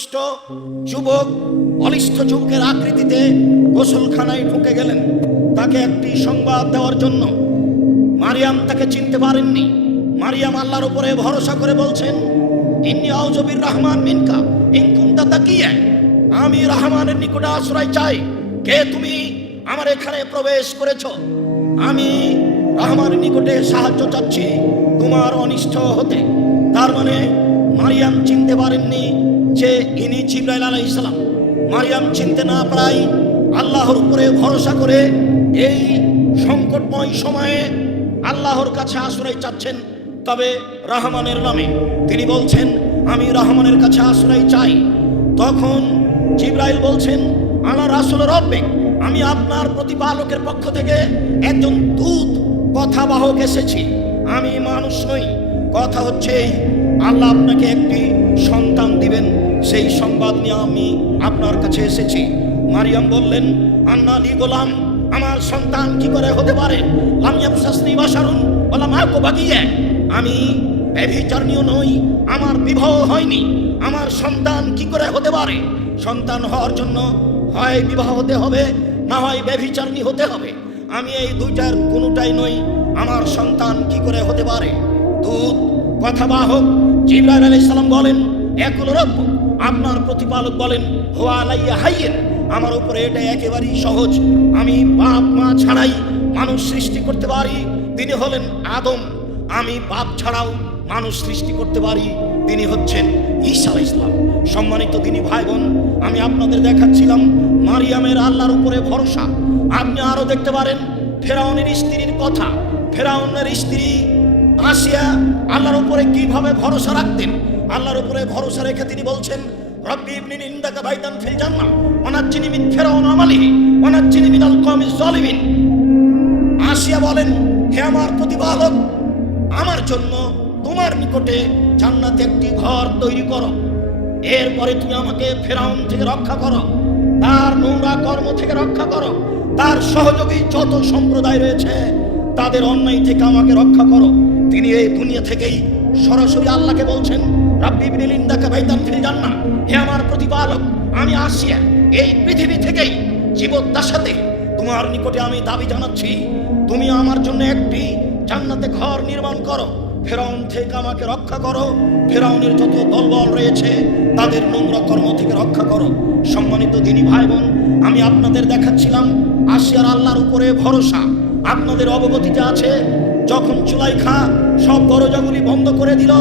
দুষ্ট যুবক বলিষ্ঠ যুবকের আকৃতিতে গোসলখানায় ঢুকে গেলেন। তাকে একটি সংবাদ দেওয়ার জন্য। মারিয়াম তাকে চিনতে পারেননি। মারিয়াম আল্লাহর উপরে ভরসা করে বলছেন, ইন্নি আউজবির রহমান মিনকা ইনকুন্তা তাকিয়া। আমি রহমানের নিকটে আশ্রয় চাই। কে তুমি? আমার এখানে প্রবেশ করেছ। আমি রহমানের নিকটে সাহায্য চাচ্ছি তোমার অনিষ্ট হতে। তার মানে মারিয়াম চিনতে পারেননি যে ইনি জিব্রাইল আলাইহিস সালাম, মারিয়াম চিনতে না পারাই আল্লাহর উপরে ভরসা করে এই সংকটময় সময়ে আল্লাহর কাছে আশ্রয় চাচ্ছেন। তবে রহমানের নামে তিনি বলছেন, আমি রহমানের কাছে আশ্রয় চাই। তখন জিব্রাইল বলছেন, আল্লাহ রাসুল রব্বে, আমি আপনার প্রতিপালকের পক্ষ থেকে একজন দূত, কথাবাহক এসেছি। আমি মানুষ নই। কথা হচ্ছে আল্লাহ আপনাকে একটি সন্তান দিবেন, সেই সংবাদ নিয়ে আমি আপনার কাছে এসেছি। মারিয়াম বললেন আন্না লি গোলাম, আমার সন্তান কি করে হতে পারে? শাস্ত্রী আমি ব্যভিচারণীয় নই, আমার বিবাহ হয়নি। আমার সন্তান কি করে হতে পারে? সন্তান হওয়ার জন্য হয় বিবাহ হতে হবে, না হয় ব্যভিচারণী হতে হবে। আমি এই দুইটার কোনোটাই নই, আমার সন্তান কি করে হতে পারে? দূত কথাবাহক জিব্রাইল আলাইহিস সালাম বলেন, একুল রব্ব আপনার প্রতিপালক বলেন, হোয়া আলাইয়া হাইয়েন আমার উপরে এটা একেবারেই সহজ। আমি বাপ, মা ছাড়াই মানুষ সৃষ্টি করতে পারি, তিনি হলেন আদম। আমি বাপ ছাড়াও মানুষ সৃষ্টি করতে পারি, তিনি হচ্ছেন আলাইহিস ইসলাম সম্মানিত তিনি ভাই বোন আমি আপনাদের দেখাচ্ছিলাম মারিয়ামের আল্লাহর উপরে ভরসা। আপনি আরও দেখতে পারেন, ফেরাউনের স্ত্রীর কথা। ফেরাউনের স্ত্রী আসিয়া আল্লাহর উপরে কীভাবে ভরসা রাখতেন? আল্লাহর উপরে ভরসা রেখে তিনি বলছেন, রব্বি ইবনি ইন্দাকা বাইতান ফিল জান্নাহ ওয়ানাজ্জিনি মিন ফিরাউন আমালিহি ওয়ানাজ্জিনি মিনাল কওমিজ জালিমিন আসিয়া বলেন, হে আমার প্রতিপালক, আমার জন্য তোমার নিকটে জান্নাতে একটি ঘর তৈরি করো। এরপরে তুমি আমাকে ফেরাউন থেকে রক্ষা করো, তার নোংরা কর্ম থেকে রক্ষা করো, তার সহযোগী যত সম্প্রদায় রয়েছে, তাদের অন্যায় থেকে আমাকে রক্ষা করো। তিনি এই দুনিয়া থেকেই সরাসরি আল্লাহকে বলছেন, রাব্বি ইবনিল ইন্দাকা বাইতান ফিল জান্নাহ। হে আমার প্রতিপালক, আমি আসিয়া এই পৃথিবী থেকেই জীবদ্দশাতে তোমার নিকটে আমি দাবি জানাচ্ছি, তুমি আমার জন্য একটি জান্নাতে ঘর নির্মাণ করো। ফেরাউন থেকে আমাকে রক্ষা করো। ফেরাউনের যত দলবল রয়েছে, তাদের নোংরা কর্ম থেকে রক্ষা করো। সম্মানিত দিনী ভাই বোন আমি আপনাদের দেখাচ্ছিলাম, আসিয়ার আল্লাহর উপরে ভরসা। আপনাদের অবগতিতে আছে যখন চুলাইখা সব দরজাগুলি বন্ধ করে দিল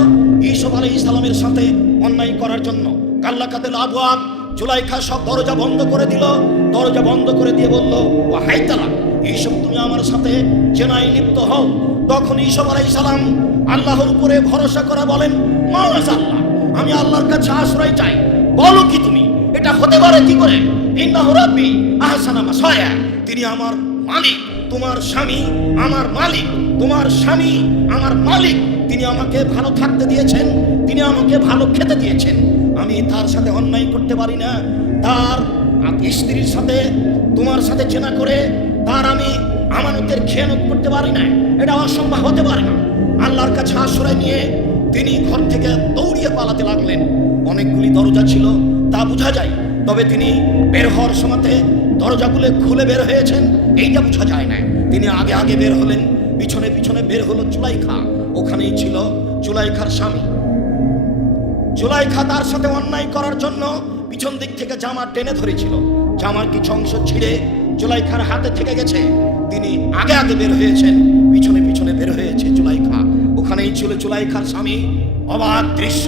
ঈসব আলী ইসলামের সাথে অন্যায় করার জন্য। কাল্লা কাতেল আবুয়াব জুলাইখা সব দরজা বন্ধ করে দিল। দরজা বন্ধ করে দিয়ে বলল ও হাইতালা এইসব তুমি আমার সাথে জেনায় লিপ্ত হও। তখন ঈসব আলাই সালাম আল্লাহর উপরে ভরসা করা বলেন আল্লাহ আমি আল্লাহর কাছে আশ্রয় চাই। বলো কি তুমি? এটা হতে পারে কি করে? তিনি আমার মালিক, তোমার স্বামী, আমার মালিক। তোমার স্বামী আমার মালিক, তিনি আমাকে ভালো থাকতে দিয়েছেন, তিনি আমাকে ভালো খেতে দিয়েছেন। আমি তার সাথে অন্যায় করতে পারি না। তার স্ত্রীর সাথে, তোমার সাথে চেনা করে, তার আমি আমানতের খেয়ানত করতে পারি না। এটা অসম্ভব হতে পারে না। আল্লাহর কাছে আশ্রয় নিয়ে তিনি ঘর থেকে দৌড়িয়ে পালাতে লাগলেন। অনেকগুলি দরজা ছিল, তা বোঝা যায়। তবে তিনি বের হওয়ার সময়তে দরজাগুলো খুলে বের হয়েছেন, এইটা বোঝা যায় না। তিনি আগে আগে বের হলেন পিছনে পিছনে বের হলো চুলাইখা ওখানেই ছিল চুলাইখার স্বামী। জুলাইখা তার সাথে অন্যায় করার জন্য পিছন দিক থেকে জামা টেনে ধরেছিল। জামার কিছু অংশ ছিঁড়ে জুলাইখার হাতে থেকে গেছে। তিনি আগে আগে বের হয়েছেন। পিছনে পিছনে বের হয়েছে জুলাইখা। ওখানেই ছিল জুলাইখার স্বামী। অবাক দৃশ্য।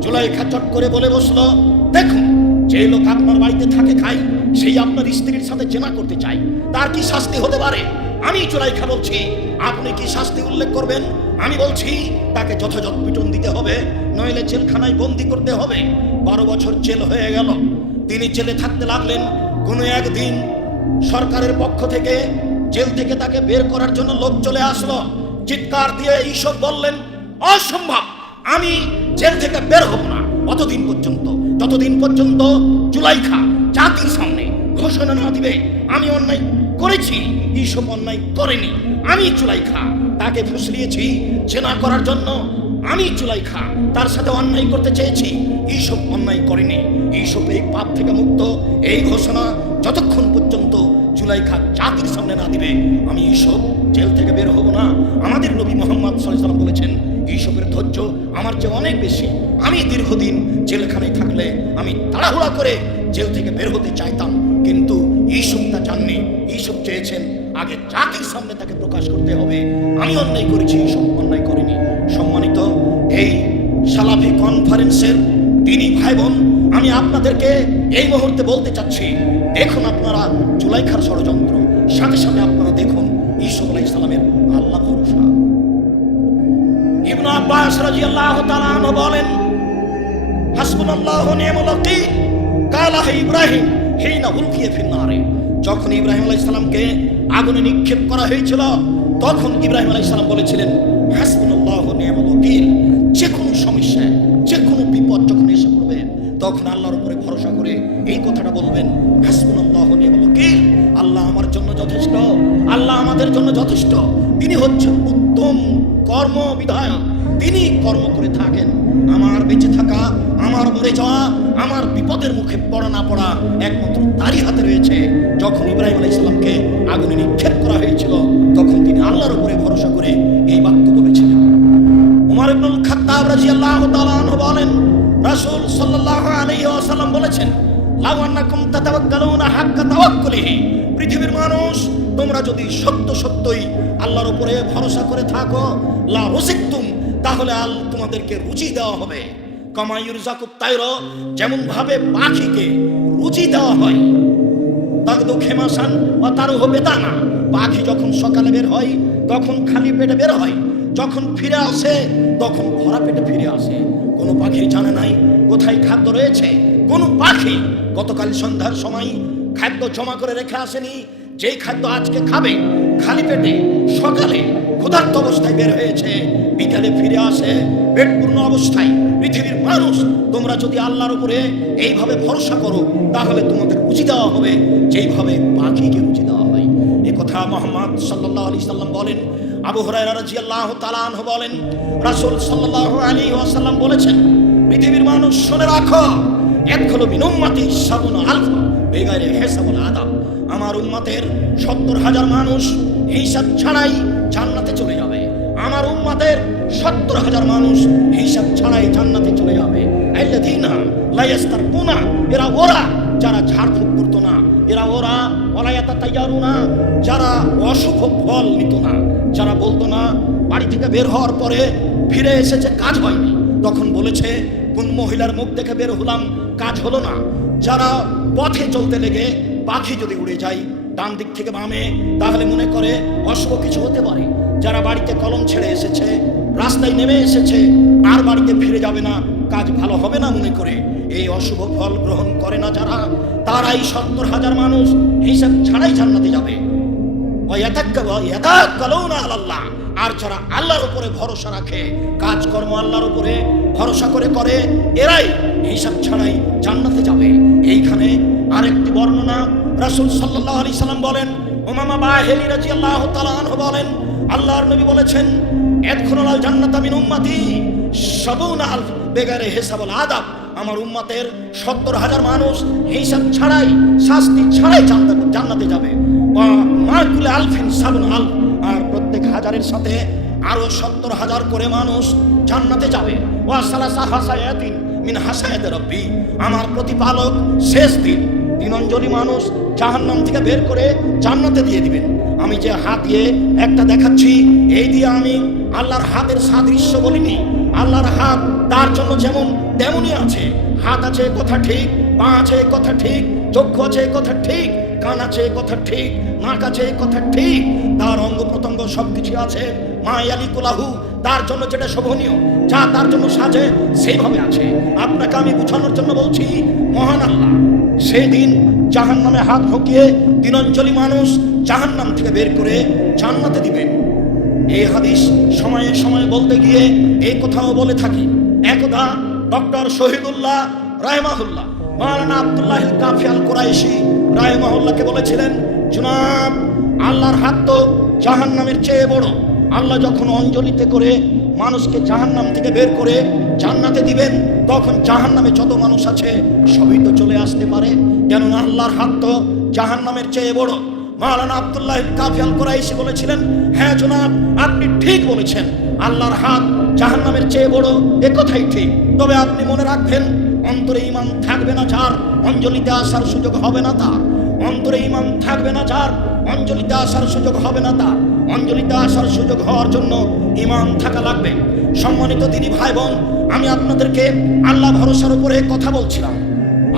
জুলাইখা চট করে বলে বসল, দেখুন, যে লোক আপনার বাড়িতে থাকে খাই, সেই আপনার স্ত্রীর সাথে জেনা করতে চাই। তার কি শাস্তি হতে পারে? আমি চুলাইখা বলছি, আপনি কি শাস্তি উল্লেখ করবেন? আমি বলছি, তাকে যথাযথ পিটন দিতে হবে, নইলে জেলখানায় বন্দি করতে হবে। বারো বছর জেল হয়ে গেল। তিনি জেলে থাকতে লাগলেন। কোনো একদিন সরকারের পক্ষ থেকে জেল থেকে তাকে বের করার জন্য লোক চলে আসলো। চিৎকার দিয়ে এইসব বললেন, অসম্ভব! আমি জেল থেকে বের হব না। অতদিন পর্যন্ত ততদিন পর্যন্ত জুলাইখা জাতির সামনে ঘোষণা না দিবে, আমি অন্যায় করেছি, এইসব অন্যায় করেনি। আমি চুলাইখা, তাকে ফুসলিয়েছি চেনা করার জন্য আমি চুলাইখা, তার সাথে অন্যায় করতে চেয়েছি, এইসব অন্যায় করেনি। এইসব এই পাপ থেকে মুক্ত, এই ঘোষণা যতক্ষণ পর্যন্ত জুলাইখা জাতির সামনে না দিবে, আমি এইসব জেল থেকে বের হব না। আমাদের নবী মোহাম্মদ সাল্লাম বলেছেন, এইসবের ধৈর্য আমার চেয়ে অনেক বেশি। আমি দীর্ঘদিন জেলখানায় থাকলে আমি তাড়াহুড়া করে জেল থেকে বের হতে চাইতাম, কিন্তু এইসবটা চাননি এইসব চেয়েছেন। আগে জাতির সামনে তাকে প্রকাশ করতে হবে। আমি অন্যায় করেছি এইসব অন্যায় করিনি। সম্মানিত, এই সালাফি কনফারেন্সের তিনি ভাই বোন আমি আপনাদেরকে এই মুহূর্তে বলতে চাচ্ছি, দেখুন আপনারা জুলাইখার ষড়যন্ত্র, সাথে সাথে আপনারা দেখুন ঈসুফ আলাইহিস সালামের আল্লাহ ভরসা। ইবনু আব্বাস তাআলা আনহু বলেন, হাসবুনাল্লাহু নি'মাল ওয়াকিল। কালা হে ইব্রাহিম হিনা উলকিয়ে ফিন নারে যখন ইব্রাহিম আলাইহিস সালামকে আগুনে নিক্ষেপ করা হয়েছিল, তখন ইব্রাহিম আলাইহিস সালাম বলেছিলেন, হাসবুনাল্লাহু নি'মাল ওয়াকিল। যে কোনো সমস্যা যে কোনো বিপদ যখন এসে পড়বে, তখন আল্লাহর উপরে ভরসা করে এই কথাটা বলবেন, হাসবুনাল্লাহু নি'মাল ওয়াকিল। আল্লাহ আমার জন্য যথেষ্ট, আল্লাহ আমাদের জন্য যথেষ্ট। তিনি হচ্ছেন উত্তম কর্ম বিধায়ক তিনি কর্ম করে থাকেন। আমার বেঁচে থাকা, আমার মরে যাওয়া, আমার বিপদের মুখে পড়া না পড়া একমাত্র তারই হাতে রয়েছে। যখন ইব্রাহিম আলাই ইসলামকে আগুনে নিক্ষেপ করা হয়েছিল, তখন তিনি আল্লাহর উপরে ভরসা করে এই বাক্য বলেছিলেন। উমর ইবনুল খাত্তাব রাদিয়াল্লাহু তাআলা আনহু বলেন, রাসূল সাল্লাল্লাহু আলাইহি ওয়াসাল্লাম বলেছেন, লাউ আন্নাকুম তাতাওয়াক্কালুনা হাক্কা তাওয়াক্কুলিহি। পৃথিবীর মানুষ, তোমরা যদি সত্য সত্যই আল্লাহর উপরে ভরসা করে থাকো, লা রুজিকতুম তাহলে আল তোমাদেরকে রুচি দেওয়া হবে। কামায়ুর জাকুব তাইর, যেমন ভাবে পাখিকে রুচি দেওয়া হয়, তাগদু খেমাসান বা তারও হবে তা না পাখি যখন সকালে বের হয়, তখন খালি পেটে বের হয়, যখন ফিরে আসে, তখন ভরা পেটে ফিরে আসে। কোনো পাখি জানে নাই কোথায় খাদ্য রয়েছে, কোনো পাখি গতকাল সন্ধ্যার সময় খাদ্য জমা করে রেখে আসেনি, যেই খাদ্য আজকে খাবে, খালি পেটে সকালে ক্ষুধার্ত অবস্থায় বের হয়েছে। বিকালে ফিরে আসে পেটপূর্ণ অবস্থায়। পৃথিবীর মানুষ, তোমরা যদি আল্লাহর উপরে এইভাবে ভরসা করো, তাহলে তোমাদের রুচি দেওয়া হবে। যেইভাবে পাখিকে রুচি দেওয়া হয়। এ কথা মোহাম্মদ সাল্লাহ আলি সাল্লাম বলেন। আবু হরাইরা আনহু বলেন, রাসূল সাল্লাল্লাহু আলাইহি ওয়াসাল্লাম বলেছেন, পৃথিবীর মানুষ শুনে রাখো এদখলু মিন উম্মতি সাবুন আলফা, বেগাইরে হিসাবুল আদাব। আমার উম্মতের সত্তর হাজার মানুষ হিসাব ছাড়াই জান্নাতে চলে যাবে। আমার উম্মতের সত্তর হাজার মানুষ হিসাব ছাড়াই জান্নাতে চলে যাবে। আল্লাযীনা লা ইস্তারকুনা এরা ওরা যারা ঝাড়ফুঁক করতো না, এরা ওরা অলায়াতা তাইয়ারুনা, যারা অশুভ ফল নিত না, যারা বলতো না, বাড়ি থেকে বের হওয়ার পরে ফিরে এসেছে, কাজ হয়নি। তখন বলেছে, কোন মহিলার মুখ দেখে বের হলাম, কাজ হলো না। যারা পথে চলতে লেগে পাখি যদি উড়ে যায় ডান দিক থেকে বামে, তাহলে মনে করে অশুভ কিছু হতে পারে। যারা বাড়িতে কলম ছেড়ে এসেছে, রাস্তায় নেমে এসেছে, আর বাড়িতে ফিরে যাবে না, কাজ ভালো হবে না মনে করে। এই অশুভ ফল গ্রহণ করে না যারা, তারাই সত্তর হাজার মানুষ হিসাব ছাড়াই জান্নাতে যাবে। আল্লাহ আর যারা আল্লাহর উপরে ভরসা রাখে, কাজকর্ম আল্লাহর উপরে ভরসা করে করে, এরাই হিসাব ছাড়াই জান্নাতে যাবে। এইখানে আরেকটি বর্ণনা রাসূল সাল্লাল্লাহু আলাইহি সাল্লাম বলেন ওমামা বাহেলি রাদিয়াল্লাহু তাআলা আনহু বলেন, আল্লাহর নবী বলেছেন এদখুলুল জান্নাতা মিন উম্মতি, সাবুনা আলফ বেগারে হিসাবুল আদাব। আমার উম্মতের সত্তর হাজার মানুষ হিসাব ছাড়াই, শাস্তি ছাড়াই জান্নাতে যাবে। মার্কুলে আলফিন সাবুন আলফ আর প্রত্যেক হাজারের সাথে আরও সত্তর হাজার করে মানুষ জান্নাতে যাবে। ওয়া সালাসা হাসায়াতিন মিন হাসায়াত রব্বি। আমার প্রতিপালক শেষ দিন। দিনঞ্জলি মানুষ জাহান্নাম থেকে বের করে জান্নাতে দিয়ে দিবেন। আমি যে হাত দিয়ে একটা দেখাচ্ছি, এই দিয়ে আমি আল্লাহর হাতের সাদৃশ্য বলিনি। আল্লাহর হাত তার জন্য যেমন তেমনই আছে। হাত আছে কথা ঠিক, পা আছে কথা ঠিক, চক্ষু আছে কথা ঠিক, কান আছে কথা ঠিক, নাক আছে কথা ঠিক। তার অঙ্গ প্রত্যঙ্গ সবকিছু আছে। মায়ালি কুলাহু তার জন্য যেটা শোভনীয়, যা তার জন্য সাজে, সেইভাবে আছে। আপনাকে আমি বুঝানোর জন্য বলছি, মহান আল্লাহ সেই দিন জাহান নামে হাত ঢুকিয়ে দিনঞ্জলি মানুষ জাহান নাম থেকে বের করে জান্নাতে দিবেন এই হাদিস সময়ে সময়ে বলতে গিয়ে এই কথাও বলে থাকি। একদা ডক্টর শহীদুল্লাহ রায়মাহুল্লাহ মাওলানা আবদুল্লাহ কাফি আল কুরাইশি রায়মাহুল্লাহকে বলেছিলেন, জনাব, আল্লাহর হাত তো জাহান নামের চেয়ে বড়। আল্লাহ যখন অঞ্জলিতে করে মানুষকে জাহান্নাম থেকে বের করে জান্নাতে দিবেন, তখন জাহান্নামে যত মানুষ আছে সবই তো চলে আসতে পারে। কেননা আল্লাহর হাত তো জাহান্নামের চেয়ে বড়। মাওলানা আবদুল্লাহ কাফিয়াল কোরাইশি বলেছিলেন হ্যাঁ জনাব, আপনি ঠিক বলেছেন, আল্লাহর হাত জাহান্নামের চেয়ে বড়, এ কথাই ঠিক। তবে আপনি মনে রাখবেন, অন্তরে ইমান থাকবে না যার, অঞ্জলিতে আসার সুযোগ হবে না তার। অন্তরে ইমান থাকবে না যার অঞ্জলিতে আসার সুযোগ হবে না তার। অঞ্জলিতে আসার সুযোগ হওয়ার জন্য ইমান থাকা লাগবে। সম্মানিত তিনি ভাই বোন আমি আপনাদেরকে আল্লাহ ভরসার উপরে কথা বলছিলাম।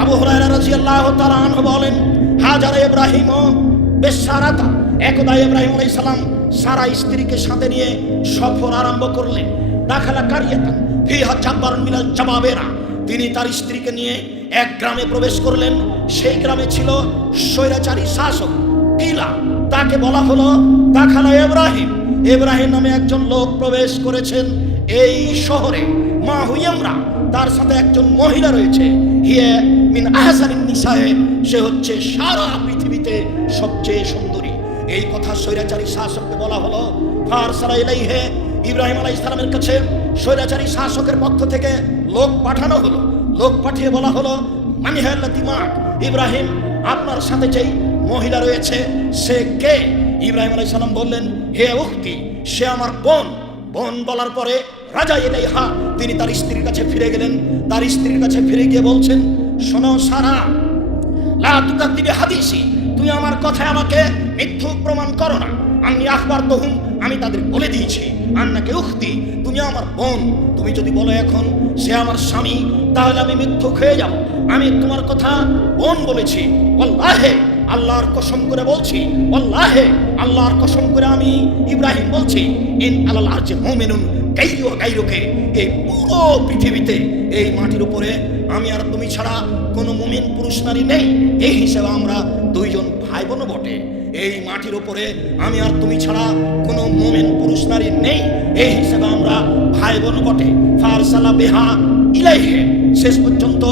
আবু হুরায়রা রাদিয়াল্লাহু তাআলা আনহু বলেন, হাজার ইব্রাহিম বেসারাতা। একদা ইব্রাহিম আলাইহিস সালাম সারা স্ত্রীকে সাথে নিয়ে সফর আরম্ভ করলেন। দাখালা কারিয়াতান ফিহা জাব্বারুন মিনাল জাবাবেরা। তিনি তার স্ত্রীকে নিয়ে এক গ্রামে প্রবেশ করলেন। সেই গ্রামে ছিল স্বৈরাচারী শাসক। কিলা তাকে বলা হলো, দাখালা ইব্রাহিম ইব্রাহিম নামে একজন লোক প্রবেশ করেছেন এই শহরে। মা হুইয়ামরা, তার সাথে একজন মহিলা রয়েছে। হিয়ে মিন আহসানিন নিসায়ে সে হচ্ছে সারা পৃথিবীতে সবচেয়ে সুন্দরী। এই কথা স্বৈরাচারী শাসককে বলা হলো ফারসালা ইলাইহে ইব্রাহিম আলাইহিস সালামের কাছে স্বৈরাচারী শাসকের পক্ষ থেকে লোক পাঠানো হলো। লোক পাঠিয়ে বলা হলো মানিহাল্লাতি মাক ইব্রাহিম, আপনার সাথে যেই মহিলা রয়েছে, সে কে? ইব্রাহিম আলাইহিস সালাম বললেন, হে উক্তি, সে আমার বোন। বোন বলার পরে রাজা ইলাইহা, তিনি তার স্ত্রীর কাছে ফিরে গেলেন। তার স্ত্রীর কাছে ফিরে গিয়ে বলছেন, শোনো সারা, লা তুকাদ্দিবি হাদিসি, তুমি আমার কথায় আমাকে মিথ্যুক প্রমাণ করো না। আমি আখবার তহুম, আমি তাদের বলে দিয়েছি, আন্নাকে উক্তি, তুমি আমার বোন। তুমি যদি বলো এখন, সে আমার স্বামী, তাহলে আমি মিথ্যুক হয়ে যাব। আমি তোমার কথা বোন বলেছি। ওয়াল্লাহে আল্লাহর কসম করে বলছি, ওয়াল্লাহে, আল্লাহর কসম করে আমি ইব্রাহিম বলছি, ইন আলাল আরজে মুমিনুন, গাইরু গাইরুকে, এই পুরো পৃথিবীতে, এই মাটির উপরে আমি আর তুমি ছাড়া কোনো মুমিন পুরুষ নারী নেই। এই হিসেবে আমরা দুইজন ভাই বোনও বটে। এই মাটির উপরে আমি আর তুমি ছাড়া কোনো মুমিন পুরুষ নারী নেই। এই হিসেবে আমরা ভাই বোন বটে। ফারসালা বেহা ইলাইহে। শেষ পর্যন্ত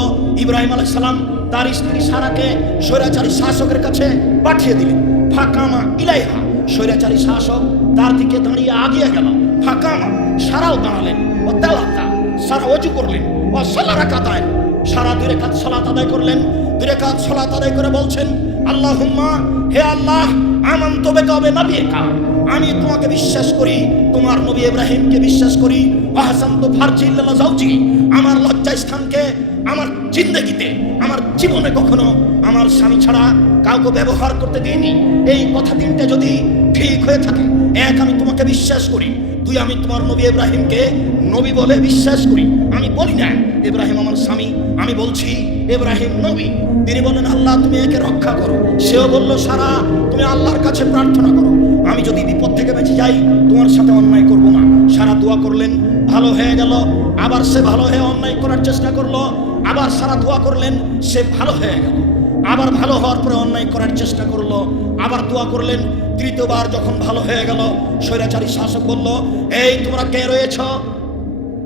ইব্রাহিম আলাইহিস সালাম তার স্ত্রী সারাকে স্বৈরাচারী শাসকের কাছে পাঠিয়ে দিলেন। ফাঁকামা ইলাইহা। স্বৈরাচারী শাসক তার দিকে দাঁড়িয়ে আগিয়ে গেল। ফাঁকামা সারাও দাঁড়ালেন ও তেলাতা সারা অজু করলেন ও সালারা কাতায় সারা দূরে কাজ সলাত আদায় করলেন। দূরে কাজ সলাত আদায় করে বলছেন আল্লাহ হে আল্লাহ আমান তবে কবে নাবিয়েকা। আমি তোমাকে বিশ্বাস করি, তোমার নবী ইব্রাহিমকে বিশ্বাস করি। ওয়াহাসান তো ফারজি ইল্লাল্লাহ জাউজি আমার লজ্জা স্থানকে, আমার জিন্দগিতে, আমার জীবনে কখনো আমার স্বামী ছাড়া কাউকে ব্যবহার করতে দিইনি এই কথা তিনটে যদি ঠিক হয়ে থাকে, এক আমি তোমাকে বিশ্বাস করি, দুই আমি তোমার নবী ইব্রাহিমকে নবী বলে বিশ্বাস করি। আমি বলি না, ইব্রাহিম আমার স্বামী। আমি বলছি, ইব্রাহিম নবী। তিনি বললেন, আল্লাহ, তুমি একে রক্ষা করো। সেও বলল, সারা, তুমি আল্লাহর কাছে প্রার্থনা করো। আমি যদি বিপদ থেকে বেঁচে যাই, তোমার সাথে অন্যায় করব না। সারা দোয়া করলেন, ভালো হয়ে গেল। আবার সে ভালো হয়ে অন্যায় করার চেষ্টা করল। আবার সারা দোয়া করলেন, সে ভালো হয়ে গেল। আবার ভালো হওয়ার পরে অন্যায় করার চেষ্টা করল। আবার দোয়া করলেন, তৃতীয়বার যখন ভালো হয়ে গেল, স্বৈরাচারী শাসক বলল, এই, তোমরা কে রয়েছ?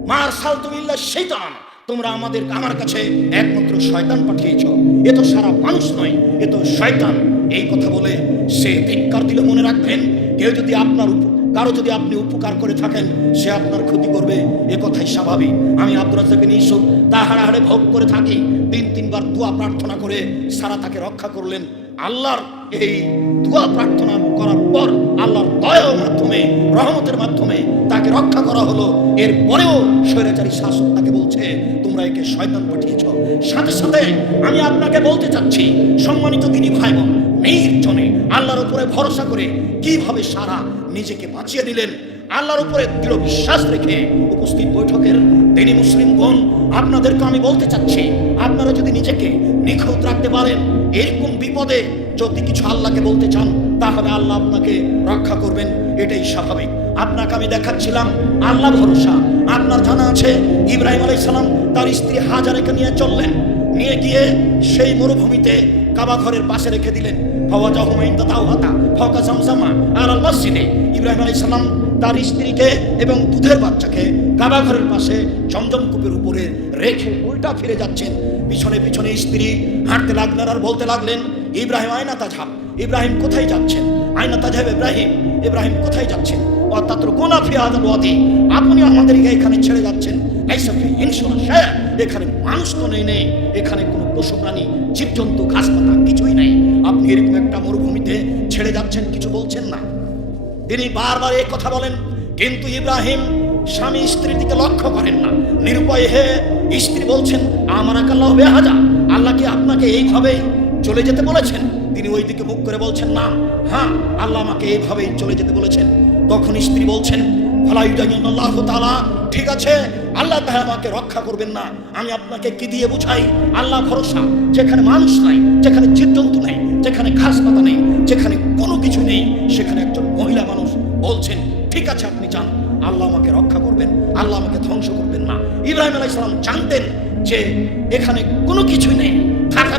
মার সাল তুমিল্লা শৈতান। তোমরা আমাদের আমার কাছে একমাত্র শয়তান পাঠিয়েছ। এ তো সারা মানুষ নয়, এ তো শয়তান। এই কথা বলে সে ধিক্কার দিলে মনে রাখবেন, কেউ যদি আপনার কারও যদি আপনি উপকার করে থাকেন, সে আপনার ক্ষতি করবে। এ কথাই স্বাভাবিক। আমি আব্দুল নিয়ে নিঃসুর তা হাড়ে ভোগ করে থাকি। তিন তিনবার দোয়া প্রার্থনা করে সারা তাকে রক্ষা করলেন। আল্লাহর এই দোয়া প্রার্থনা করার পর আল্লাহর দয়ার মাধ্যমে, রহমতের মাধ্যমে তাকে রক্ষা করা হলো। এরপরেও স্বৈরাচারী শাসক তাকে বলছে, তোমরা একে শয়তান পাঠিয়েছ। সাথে সাথে আমি আপনাকে বলতে চাচ্ছি, সম্মানিত তিনি ভাই বোন নির্জনে আল্লাহর উপরে ভরসা করে কীভাবে সারা নিজেকে বাঁচিয়ে দিলেন, আল্লাহর উপরে দৃঢ় বিশ্বাস রেখে উপস্থিত বৈঠকের তিনি বোন আপনাদেরকে আমি বলতে চাচ্ছি, আপনারা যদি নিজেকে নিখুঁত রাখতে পারেন, এরকম বিপদে যদি কিছু আল্লাহকে বলতে চান তাহলে আল্লাহ আপনাকে রক্ষা করবেন, এটাই স্বাভাবিক। আপনাকে আমি দেখাচ্ছিলাম আল্লাহ ভরসা। আপনার জানা আছে, ইব্রাহিম আলাইহিস সালাম তার স্ত্রী হাজারেকে নিয়ে চললেন। নিয়ে গিয়ে সেই মরুভূমিতে কাবা ঘরের পাশে রেখে দিলেন। ফাওয়াজাহু মাইন তাওহাতা, ফাওকা জামজামা আর আল মসজিদে। ইব্রাহিম সালাম তার স্ত্রীকে এবং দুধের বাচ্চাকে কাবা ঘরের পাশে জমজম কূপের উপরে রেখে উল্টা ফিরে যাচ্ছেন। পিছনে পিছনে স্ত্রী হাঁটতে লাগলেন আর বলতে লাগলেন, ইব্রাহিম আয়না তাঝাব ইব্রাহিম কোথায় যাচ্ছেন? আয়না তাঝাব ইব্রাহিম ইব্রাহিম কোথায় যাচ্ছেন? অর্থাৎ কোনা ফিয়াদাল ওয়াদি। আপনি আমাদেরকে এখানে ছেড়ে যাচ্ছেন। লাইসাফি ইনসুরেন্স হ্যাঁ এখানে মানুষ তো নেই নেই। এখানে কোনো পশু প্রাণী, জীবজন্তু ঘাসপাতা কিছুই নেই। আপনি এরকম একটা মরুভূমিতে ছেড়ে যাচ্ছেন, কিছু বলছেন না। তিনি বারবার এই কথা বলেন, কিন্তু ইব্রাহিম স্বামী স্ত্রীর দিকে লক্ষ্য করেন না। নিরুপায় হে, স্ত্রী বলছেন, আমার আল্লাহ বেহাজা। আল্লাহ কি আপনাকে এইভাবেই চলে যেতে বলেছেন? তিনি ওই দিকে মুখ করে বলছেন, না হ্যাঁ আল্লাহ আমাকে এইভাবেই চলে যেতে বলেছেন। তখন স্ত্রী বলছেন ঠিক আছে, আল্লাহ তাহলে আমাকে রক্ষা করবেন না। আমি আপনাকে কি দিয়ে বুঝাই? আল্লাহ ভরসা, যেখানে মানুষ নাই, যেখানে জীবজন্তু নেই, যেখানে ঘাস পাতা নেই, যেখানে কোনো কিছু নেই, সেখানে একজন মহিলা মানুষ বলছেন, ঠিক আছে, আপনি যান, আল্লাহ আমাকে রক্ষা করবেন, আল্লাহ আমাকে ধ্বংস করবেন না। ইব্রাহিম আলাইসালাম জানতেন যে এখানে কোনো কিছুই নেই।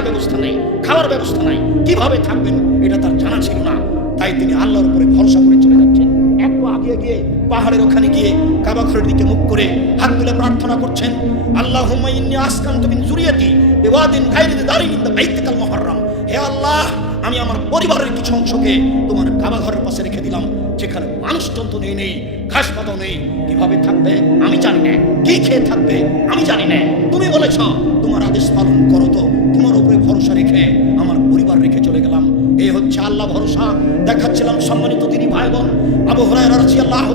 ব্যবস্থা নেই, খাওয়ার ব্যবস্থা নাই। কীভাবে থাকবেন এটা তার জানা ছিল না। তাই তিনি আল্লাহর উপরে ভরসা করে চলে যাচ্ছেন। একটু আগে গিয়ে পাহাড়ের ওখানে গিয়ে কাবা ঘরের দিকে মুখ করে হাত তুলে প্রার্থনা করছেন আল্লাহ ইন্নি আসকান তুমি জুরিয়াতি বিওয়াদিন গায়রি দারিন ইন বাইতিকাল মুহাররম। হে আল্লাহ, আমি আমার পরিবারের কিছু অংশকে তোমার কাবা ঘরের পাশে রেখে দিলাম, যেখানে মানুষ জন্তু নেই নেই, ঘাস পাতাও নেই। কীভাবে থাকবে আমি জানি না। কি খেয়ে থাকবে আমি জানি না। তুমি বলেছ তোমার আদেশ পালন করো তো। তোমার উপরে ভরসা রেখে আমার পরিবার রেখে চলে গেলাম। এই হচ্ছে আল্লাহ ভরসা। দেখাচ্ছিলাম সম্মানিত তিনি ভাই বোন আবু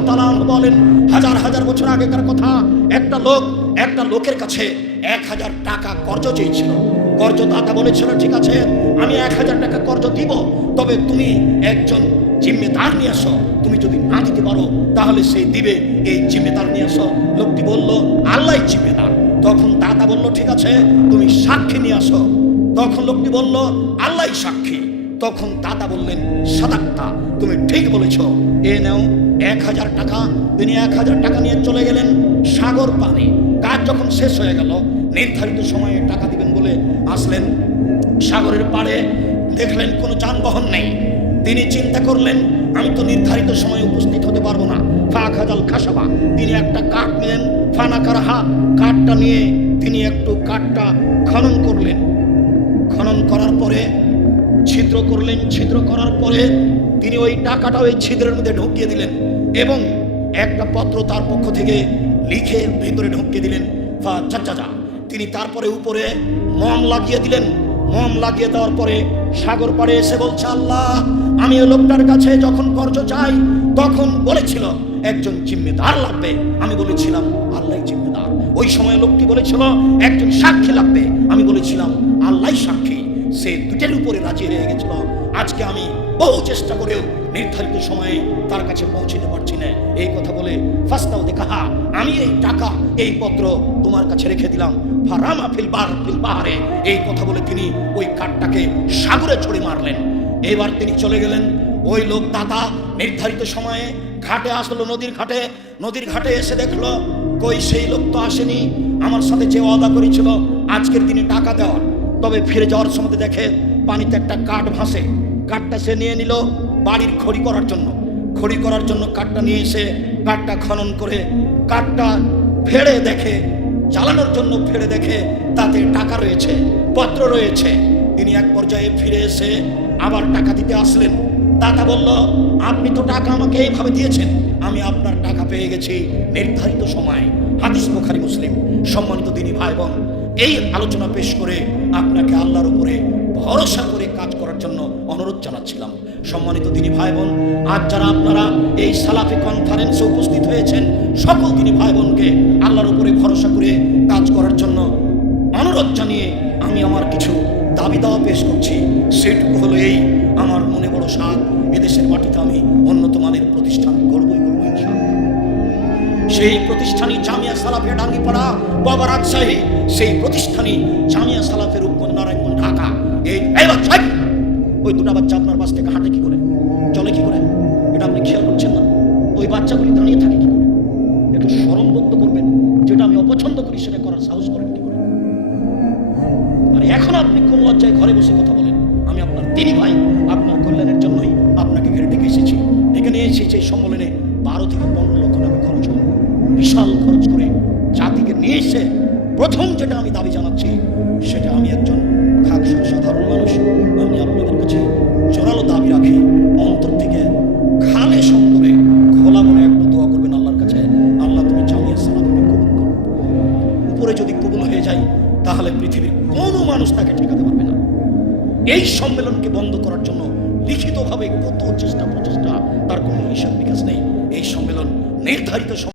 তাআলা আনহু বলেন, হাজার হাজার বছর আগেকার কথা, একটা লোক একটা লোকের কাছে এক হাজার টাকা কর্জ চেয়েছিল। কর্জ দাতা বলেছিল, ঠিক আছে, আমি এক হাজার টাকা কর্জ দিব, তবে তুমি একজন জিম্মেদার নিয়ে আসো। তুমি যদি না দিতে পারো, তাহলে সে দিবে। এই জিম্মেদার নিয়ে আসো। লোকটি বলল আল্লাহ জিম্মেদার। তখন দাতা বলল, ঠিক আছে, তুমি সাক্ষী নিয়ে আসো। তখন লোকটি বলল আল্লাহ সাক্ষী। তখন দাদা বললেন সাদাক্তা তুমি ঠিক বলেছ। এ নেও, এক হাজার টাকা। তিনি এক হাজার টাকা নিয়ে চলে গেলেন সাগর পানে। কাজ যখন শেষ হয়ে গেল, নির্ধারিত সময়ে টাকা দিবেন বলে আসলেন সাগরের পাড়ে। দেখলেন কোনো যানবাহন নেই। তিনি চিন্তা করলেন, আমি তো নির্ধারিত সময়ে উপস্থিত হতে পারব না। ফা হাজাল খাসাবা। তিনি একটা কাঠ নিলেন ফানা কারাহা, কাঠটা নিয়ে তিনি একটু কাঠটা খনন করলেন। খনন করার পরে, ছিদ্র করলেন, ছিদ্র করার পরে তিনি ওই টাকাটা ওই ছিদ্রের মধ্যে ঢুকিয়ে দিলেন এবং একটা পত্র তার পক্ষ থেকে লিখে ভেতরে ঢুকিয়ে দিলেন। ফা চাচা তিনি তারপরে উপরে মম লাগিয়ে দিলেন। মম লাগিয়ে দেওয়ার পরে সাগর পাড়ে এসে বলছে, আল্লাহ, আমি ওই লোকটার কাছে যখন কর্জ চাই, তখন বলেছিল একজন জিম্মেদার লাগবে, আমি বলেছিলাম আল্লাহ জিম্মেদার। ওই সময় লোকটি বলেছিল, একজন সাক্ষী লাগবে, আমি বলেছিলাম আল্লাহ সাক্ষী। সে দুটের উপরে রাজি হয়ে গেছিল। আজকে আমি বহু চেষ্টা করেও নির্ধারিত সময়ে তার কাছে পৌঁছতে পারছি না। এই কথা বলে ফাস্তাও দেখা আমি এই টাকা, এই পত্র তোমার কাছে রেখে দিলাম। ফারামা ফিলবার ফিল পাহাড়ে এই কথা বলে তিনি ওই কাঠটাকে সাগরে ছড়ে মারলেন। এবার তিনি চলে গেলেন। ওই লোক দাতা নির্ধারিত সময়ে ঘাটে আসলো, নদীর ঘাটে। নদীর ঘাটে এসে দেখল, কই সেই লোক তো আসেনি। আমার সাথে যে ওয়াদা করেছিল, আজকের দিনে টাকা দেওয়ার তবে ফিরে যাওয়ার সময় দেখে পানিতে একটা কাঠ ভাসে। কাঠটা সে নিয়ে নিল বাড়ির খড়ি করার জন্য। খড়ি করার জন্য কাঠটা নিয়ে এসে কাঠটা খনন করে কাঠটা ফেড়ে দেখে, জ্বালানোর জন্য ফেড়ে দেখে তাতে টাকা রয়েছে, পত্র রয়েছে। তিনি এক পর্যায়ে ফিরে এসে আবার টাকা দিতে আসলেন। দাদা বলল, আপনি তো টাকা আমাকে এইভাবে দিয়েছেন। আমি আপনার টাকা পেয়ে গেছি নির্ধারিত সময়। হাদিস বুখারী, মুসলিম, সম্মানিত দিনী ভাই বোন এই আলোচনা পেশ করে আপনাকে আল্লাহর উপরে ভরসা করে কাজ করার জন্য অনুরোধ জানাচ্ছিলাম। সম্মানিত দিনী ভাই বোন আজ যারা আপনারা এই সালাফি কনফারেন্সে উপস্থিত হয়েছেন, সকল দিনী ভাই বোনকে আল্লাহর উপরে ভরসা করে কাজ করার জন্য অনুরোধ জানিয়ে আমি আমার কিছু দাবি দাওয়া পেশ করছি। সেটুকু হলো এই আমার মনে বড় সাত এদেশের মাটিতে আমি উন্নত মানের প্রতিষ্ঠান করবই করব সেই প্রতিষ্ঠানই জামিয়া সালাফে ডাঙ্গিপাড়া, বাবা রাজশাহী। সেই প্রতিষ্ঠানই জামিয়া সালাফের উপর নারায়ণগঞ্জ, ঢাকা। এই ওই দুটা বাচ্চা আপনার বাস থেকে হাঁটে কি করে? চলে কি করে? এটা আপনি খেয়াল করছেন না? ওই বাচ্চাগুলি দাঁড়িয়ে থাকে কি করে? একটু স্মরণ বোধ করবেন। যেটা আমি অপছন্দ করি, সেটা করার সাহস করেন কি করে? আর এখন আপনি কোন লজ্জায় ঘরে বসে কথা বলেন। আমি আপনার তিনি ভাই। কল্যাণের জন্যই আপনাকে ঘিরে ডেকে এসেছি। এখানে এসেছি এই সম্মেলনে বারো থেকে পনেরো লক্ষ টাকা খরচ করব বিশাল খরচ করে জাতিকে নিয়ে এসে প্রথম যেটা আমি দাবি জানাচ্ছি, সেটা আমি একজন খাকসর সাধারণ মানুষ। আমি আপনাদের কাছে জোরালো দাবি রাখি, অন্তর থেকে খালে সঙ্গে খোলা মনে একটু দোয়া করবেন আল্লাহর কাছে। আল্লাহ, তুমি জামিয়া সালামকে কবুল করো। উপরে যদি কবুল হয়ে যায়, তাহলে পৃথিবীর কোনো মানুষ তাকে ঠেকাতে পারবে না। এই সম্মেলনকে বন্ধ করার জন্য লিখিতভাবে কত চেষ্টা প্রচেষ্টা তার কোনো হিসাব নিকাশ নেই। এই সম্মেলন নির্ধারিত